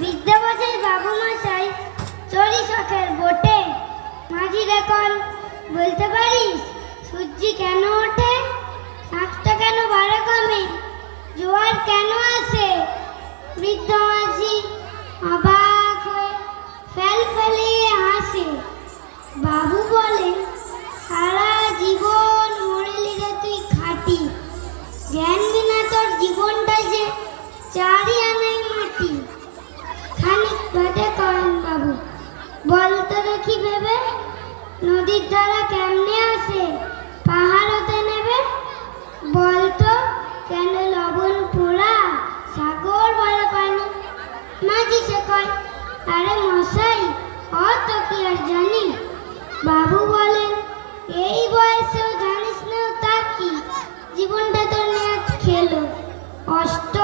বিদ্যাবাসের বাবু মশাই চড়ি শখের বোটে। মাঝির এখন বলতে পারিস, সূর্যি কেন ওঠে? শাঁখটা কেন বাড়ে কমে জোয়ার কেন আসে? বৃদ্ধ মাঝি অবাক হয়ে ফেল ফেলিয়ে হাসে। বাবু বলে, সারা জীবন মরলি রে তুই খাটি। জ্ঞান বিনা তোর জীবনটা যে চারি আনাই দেখি ভেবে। নদীর ধারা কেমনে আসে? পাহাড় হতে নেবে? বল তো, কেন লবণ পোড়া? সাগর বড় পানি মাঝি সে কয়, আরে মশাই, অত কি আর জানি? বাবু বলেন এই বয়সেও জানিস না তা কি? জীবনটা তোর নেট খেলো। অষ্ট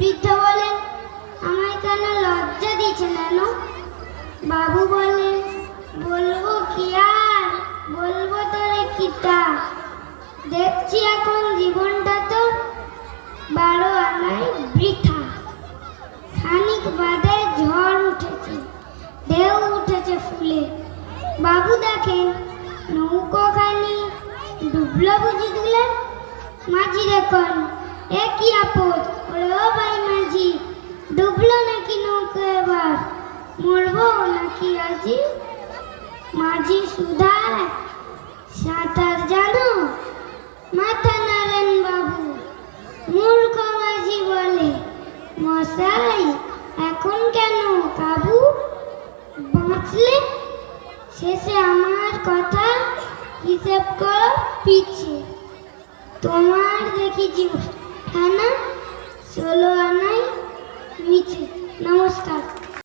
বৃদ্ধ বলেন আমায় কেন লজ্জা দিচ্ছে কেন? বাবু বলেন বলব কি আর? বলব তোরে কিটা। দেখছি এখন জীবনটা তো বারো আনায় বৃথা। খানিক বাদে ঝড় উঠেছে, ঢেউ উঠেছে ফুলে। বাবু দেখেন নৌকোখানি ডুবলো বুঝি দিলে? মাঝি দেখুন এ কি আপদ ওরে ও ভাই মাঝি। ডুবলো নাকি নৌকো এবার, মরবো নাকি আজি? মাঝি সুধায় সাঁতার জানো? মাথা নাড়েন বাবু, মূর্খ মাঝি বলে। মশাই, এখন কেন কাবু? বাঁচলে? শেষে আমার কথা হিসেব করো পিছে। তোমার দেখি জীব- আনা ষোলো আনাই নিচে। নমস্কার।